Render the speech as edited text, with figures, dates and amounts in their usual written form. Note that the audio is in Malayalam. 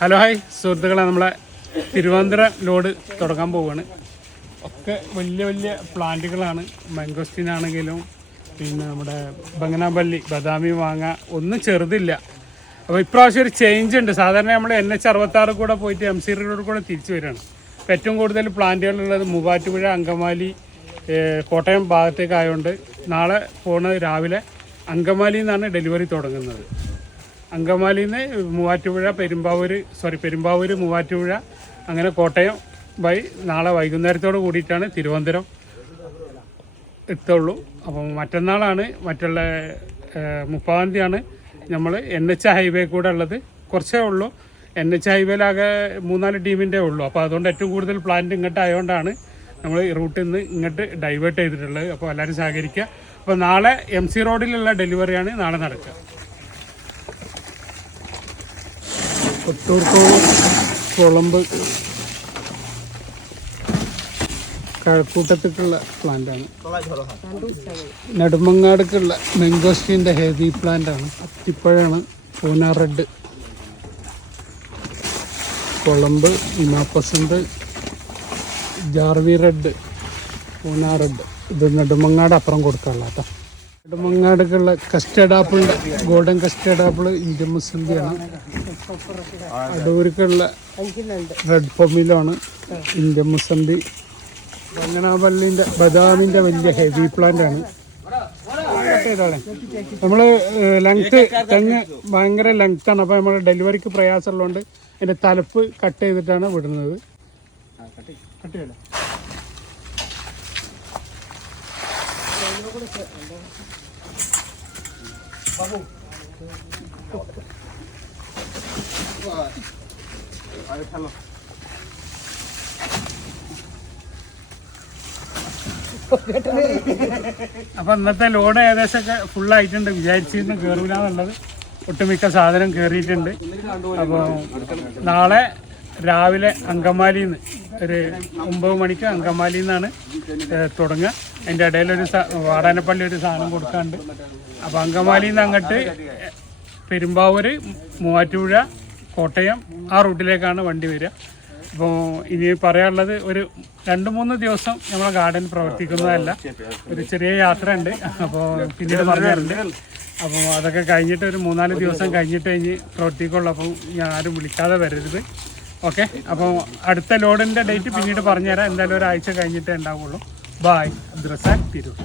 ഹലോ ഹായ് സുഹൃത്തുക്കളെ, നമ്മളെ തിരുവനന്തപുരം ലോഡ് തുടങ്ങാൻ പോവുകയാണ്. ഒക്കെ വലിയ വലിയ പ്ലാന്റുകളാണ്. മാംഗോസ്റ്റീനാണെങ്കിലും പിന്നെ നമ്മുടെ ബംഗനാപള്ളി, ബദാമി മാങ്ങ ഒന്നും ചെറുതില്ല. അപ്പോൾ ഇപ്രാവശ്യം ഒരു ചേഞ്ച് ഉണ്ട്. സാധാരണ നമ്മൾ NH66 കൂടെ പോയിട്ട് MC റോഡ് കൂടെ തിരിച്ചു വരികയാണ്. അപ്പോൾ ഏറ്റവും കൂടുതൽ പ്ലാന്റുകളുള്ളത് മൂവാറ്റുപുഴ, അങ്കമാലി, കോട്ടയം ഭാഗത്തേക്ക് ആയതുകൊണ്ട് നാളെ പോകുന്നത് രാവിലെ അങ്കമാലിയിൽ നിന്നാണ് ഡെലിവറി തുടങ്ങുന്നത്. അങ്കമാലിയിൽ നിന്ന് മൂവാറ്റുപുഴ, പെരുമ്പാവൂർ, മൂവാറ്റുപുഴ, അങ്ങനെ കോട്ടയം നാളെ വൈകുന്നേരത്തോട് കൂടിയിട്ടാണ് തിരുവനന്തപുരം എത്തുള്ളൂ. അപ്പം മറ്റന്നാളാണ് മറ്റുള്ള 30-ാം തീയതിയാണ് നമ്മൾ NH ഹൈവേ കൂടെ ഉള്ളത്. കുറച്ചേ ഉള്ളൂ. NH ഹൈവേയിലാകെ 3-4 ടീമിൻ്റെ ഉള്ളൂ. അപ്പോൾ അതുകൊണ്ട് ഏറ്റവും കൂടുതൽ പ്ലാന്റ് ഇങ്ങോട്ട് ആയതുകൊണ്ടാണ് നമ്മൾ ഈ റൂട്ടിൽ നിന്ന് ഇങ്ങോട്ട് ഡൈവേർട്ട് ചെയ്തിട്ടുള്ളത്. അപ്പോൾ എല്ലാവരും സഹകരിക്കുക. അപ്പോൾ നാളെ MC റോഡിലുള്ള ഡെലിവറിയാണ് നാളെ നടക്കുക. കൊട്ടൂർക്കോട്, കുളമ്പ്, കഴക്കൂട്ടത്തേക്കുള്ള പ്ലാന്റാണ്. നെടുമങ്ങാടുക്കുള്ള മാംഗോസ്റ്റീൻ്റെ ഹെവി പ്ലാന്റാണ്. അത്തിപ്പഴമാണ്. പൂന റെഡ്, കുളമ്പ്, ഇമാപ്പസന്ത്, ജാർവി റെഡ്, പൂന റെഡ്. ഇത് നെടുമങ്ങാട് അപ്പുറം കൊടുക്കാനുള്ള കേട്ടോ. നെടുമങ്ങാടുക്കുള്ള കസ്റ്റേർഡ് ആപ്പിളിൻ്റെ ഗോൾഡൻ കസ്റ്റേർഡ് ആപ്പിൾ ഇന്ത്യൻ മുസമ്പിയാണ്. അടൂർക്കുള്ള റെഡ് പൊമിലോണ് ഇന്ത്യൻ മുസമ്പി. ബംഗനാപള്ളിൻ്റെ ബദാമിൻ്റെ വലിയ ഹെവി പ്ലാന്റ് ആണ്. നമ്മൾ ലെങ്ത്ത് തെങ്ങ് ഭയങ്കര ലെങ്ത്താണ്. അപ്പോൾ നമ്മൾ ഡെലിവറിക്ക് പ്രയാസമുള്ളതുകൊണ്ട് അതിൻ്റെ തലപ്പ് കട്ട് ചെയ്തിട്ടാണ് വിടുന്നത്. കട്ട് ചെയ്യണം. അപ്പൊ ഇന്നത്തെ ലോഡ് ഏകദേശമൊക്കെ ഫുള്ളായിട്ടുണ്ട്. വിചാരിച്ചിരുന്നു കയറൂലെന്നുള്ളത്. ഒട്ടുമിക്ക സാധനം കയറിയിട്ടുണ്ട്. അപ്പോൾ നാളെ രാവിലെ അങ്കമാലിയിൽ നിന്ന് ഒരു 9 മണിക്ക് അങ്കമാലിയിൽ നിന്നാണ് തുടങ്ങുക. അതിൻ്റെ ഇടയിലൊരു വാടാനപ്പള്ളി ഒരു സാധനം കൊടുക്കാറുണ്ട്. അപ്പോൾ അങ്കമാലിയിൽ നിന്ന് അങ്ങോട്ട് പെരുമ്പാവൂർ, മൂവാറ്റുപുഴ, കോട്ടയം ആ റൂട്ടിലേക്കാണ് വണ്ടി വരിക. അപ്പോൾ ഇനി പറയാനുള്ളത്, ഒരു 2-3 ദിവസം നമ്മളെ ഗാർഡൻ പ്രവർത്തിക്കുന്നതല്ല. ഒരു ചെറിയ യാത്ര ഉണ്ട്. അപ്പോൾ പിന്നീട് പറഞ്ഞിട്ടുണ്ട്. അപ്പോൾ അതൊക്കെ കഴിഞ്ഞിട്ട് ഒരു 3-4 ദിവസം കഴിഞ്ഞിട്ട് കഴിഞ്ഞ് പ്രവർത്തിക്കുള്ളൂ. അപ്പോൾ ഞാൻ ആരും വിളിക്കാതെ വരരുത്. ഓക്കെ. അപ്പോൾ അടുത്ത ലോഡിൻ്റെ ഡേറ്റ് പിന്നീട് പറഞ്ഞുതരാം. എന്തായാലും ഒരാഴ്ച കഴിഞ്ഞിട്ടേ ഉണ്ടാവുള്ളൂ. ബായ്. അബ്ദുറസാഖ്, തിരൂർ.